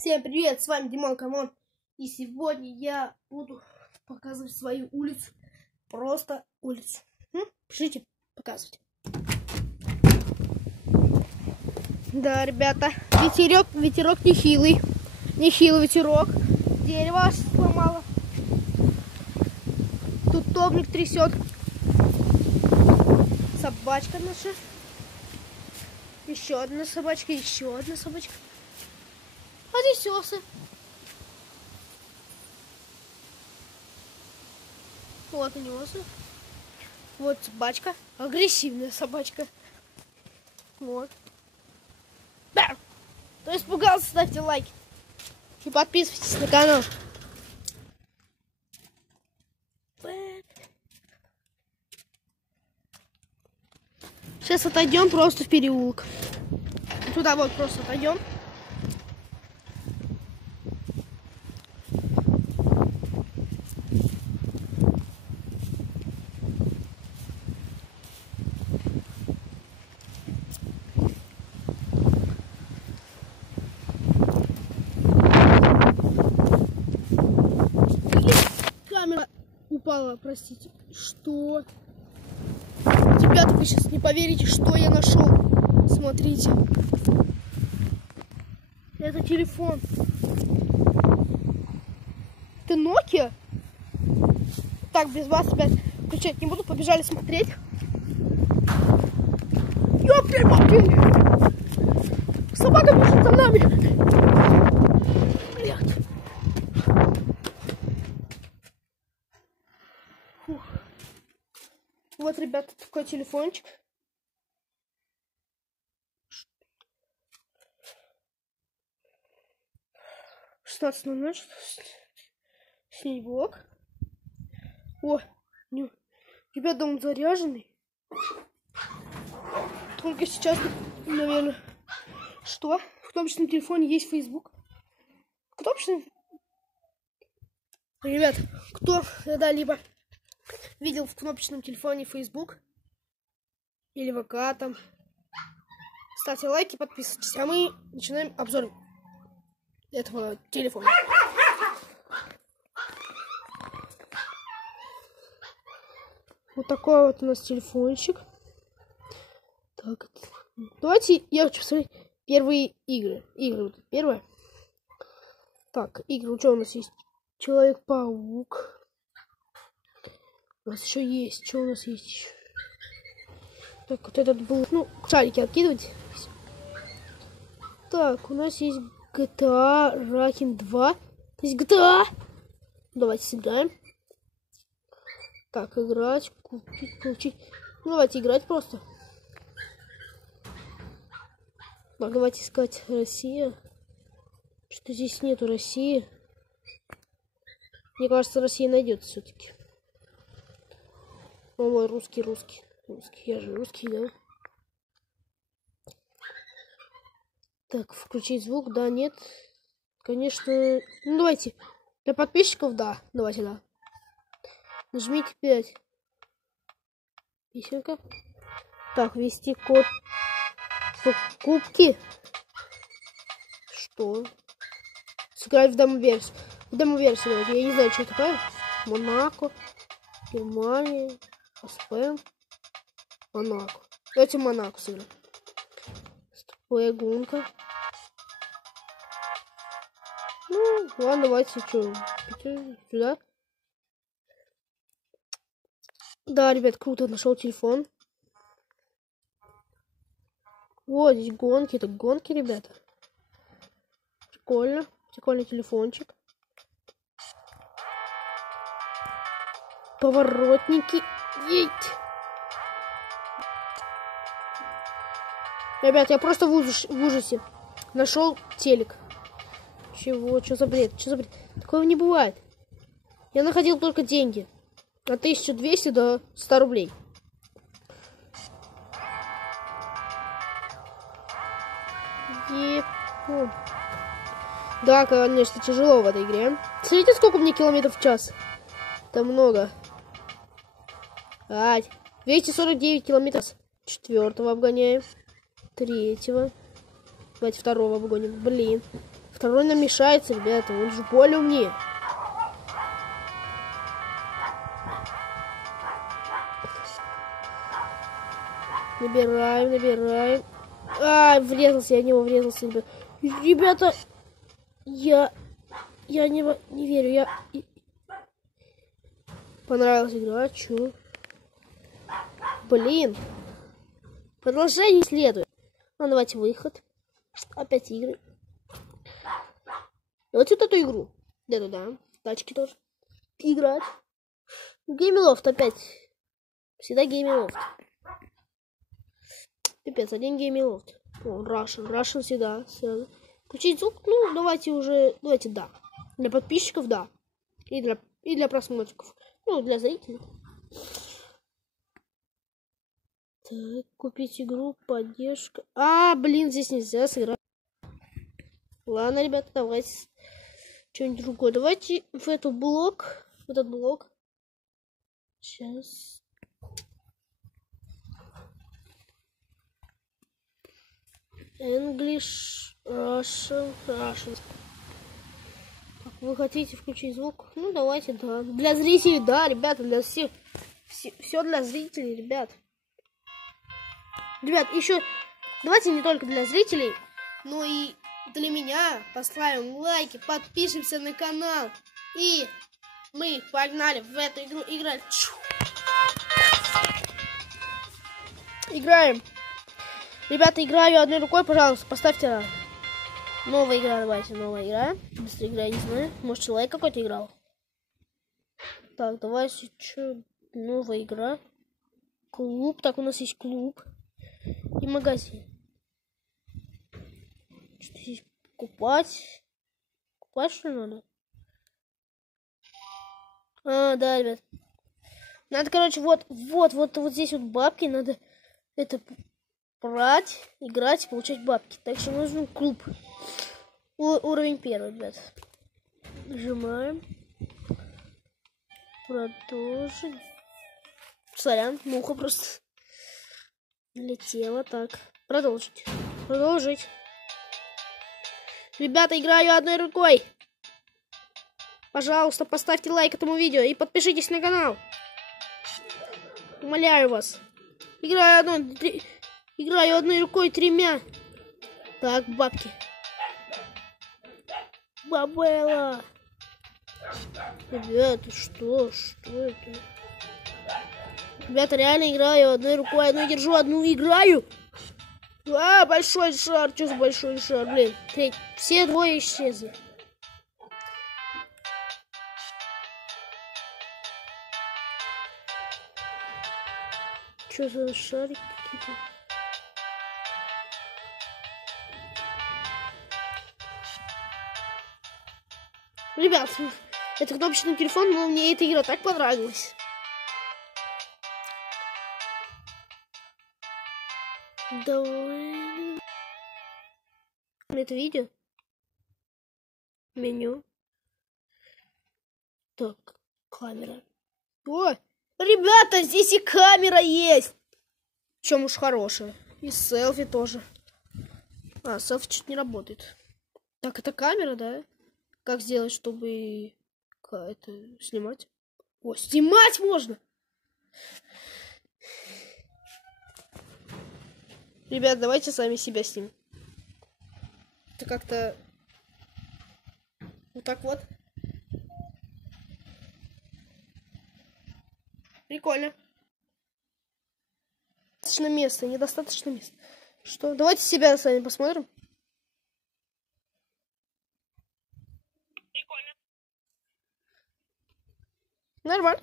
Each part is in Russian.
Всем привет, с вами Димон Камон. И сегодня я буду показывать свою улицу. Просто улицу. Пишите, показывайте. Да, ребята, ветерок нехилый. Нехилый ветерок. Дерево аж сломало. Тут топник трясет. Собачка наша. Еще одна собачка, еще одна собачка. А здесь осы. Вот они осы. Вот собачка. Агрессивная собачка. Вот. Да. Кто испугался, ставьте лайки. И подписывайтесь на канал. Сейчас отойдем просто в переулок. Туда вот просто отойдем. Камера упала, простите. Что? Ребята, вы сейчас не поверите, что я нашел. Смотрите. Это телефон. Это Nokia? Так, без вас опять включать не буду. Побежали смотреть. Ёпсель-мопсель! Собака бежит за нами. Блядь. Фух. Вот, ребята, такой телефончик. В 16:00 снять блок. О, ребята, он заряженный. Только сейчас, наверное, что? В кнопочном телефоне есть Facebook. Ребят, кто когда-либо видел в кнопочном телефоне Facebook или ВК там, ставьте лайки, подписывайтесь. А мы начинаем обзор этого телефона. Вот такой вот у нас телефончик. Так, давайте я хочу посмотреть первые игры. Вот первая. Так, игры. Что у нас есть? Человек-паук. У нас еще есть. Что у нас есть еще? Так, вот этот был. Ну, шарики откидывать. Так, у нас есть GTA Рахин 2. То есть GTA. Давайте сыграем. Так, играть, купить, получить. Ну, давайте играть просто. Так, давайте искать Россия. Что здесь нету России. Мне кажется, Россия найдется все-таки. О, русский. Я же русский, да? Так, включить звук, да, нет. Конечно. Ну, давайте. Для подписчиков, да. Давайте, да. Нажмите 5. Песенка. Так, ввести код покупки. Что? Сыграть в демо-версию. В демо-версию давайте. Я не знаю, что это такое. Монако. Германия. СПМ. Монако. Давайте Монако сыграем. Гонка. Ну, ладно, давайте что. Сюда. Да, ребят, круто, нашел телефон. Вот здесь гонки, это гонки, ребята. Прикольно, прикольный телефончик. Поворотники. Едь. Ребят, я просто в ужасе. Нашел телек. Чего? Что за бред? Такого не бывает. Я находил только деньги. От 1200 до 100 рублей. Да, конечно, тяжело в этой игре. Смотрите, сколько мне километров в час. Это много. 249 километров. 4-го обгоняем. 3-го. Давайте 2-го обгоним. Блин. Второй нам мешается, ребята. Он же более умнее. Набираем, набираем. А, врезался, я в него врезался, ребята. Ребята, я не верю, Понравилась игра, чё? Блин. Продолжение следует. Ну, давайте выход. Опять игры. Давайте вот эту игру. Где-то, да. Тачки тоже. Играть. Геймилофт опять. Всегда геймилофт. Пипец, один геймилофт. О, Russian всегда. Включить звук? Ну, давайте да. Для подписчиков, да. И для просмотриков. Ну, для зрителей. Так, купить игру, поддержка. А, блин, здесь нельзя сыграть. Ладно, ребята, давайте что-нибудь другое. Давайте в этот блок. Сейчас. English, Russian. Вы хотите включить звук? Ну, давайте, да. Для зрителей, да, ребята, для всех. Все для зрителей, ребят. Ребят, еще давайте не только для зрителей, но и для меня. Поставим лайки, подпишемся на канал. И мы погнали в эту игру играть. Играем. Ребята, играю одной рукой, пожалуйста, поставьте лайк. Новая игра, давайте, новая игра. Быстрая игра, я не знаю. Может, человек какой-то играл? Так, давайте, что? Новая игра. Клуб. Так, у нас есть клуб. И магазин. Что здесь покупать? Покупать, что ли, надо? А, да, ребят. Надо, короче, вот здесь вот бабки. Надо это брать, играть и получать бабки. Так что нужен клуб. Уровень 1, ребят. Нажимаем. Продолжить. Сорян, муха просто летела. Так, продолжить. Продолжить. Ребята, играю одной рукой. Пожалуйста, поставьте лайк этому видео и подпишитесь на канал. Умоляю вас. Играю одной рукой 3. Так, бабки. Бабела. Ребята, что это? Ребята, реально играю одной рукой, одну держу, одну играю. А, большой шар, что за большой шар, блин. Все двое исчезли. Что за шарики какие-то? Ребят, это кнопочный телефон, но мне эта игра так понравилась. Давай. Это видео. Меню. Так, камера. О, ребята, здесь и камера есть. Чем уж хорошая. И селфи тоже. А, селфи что-то не работает. Так, это камера, да? Как сделать, чтобы это снимать? О, снимать можно! Ребят, давайте сами себя снимем. Это как-то вот так вот. Прикольно. Достаточно места, недостаточно места. Что? Давайте себя сами посмотрим. Прикольно. Нормально.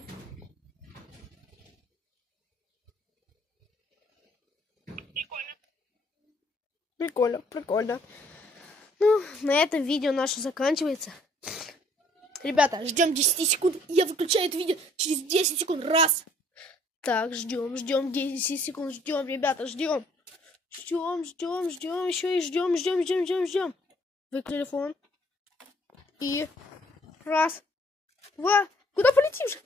Прикольно. Ну, на этом видео наше заканчивается. Ребята, ждем 10 секунд. Я выключаю это видео через 10 секунд. Раз. Так, ждем 10 секунд. Ждем, ребята, ждем. Ждем. Еще и ждем. Выключи телефон. И раз, два. Куда полетим же?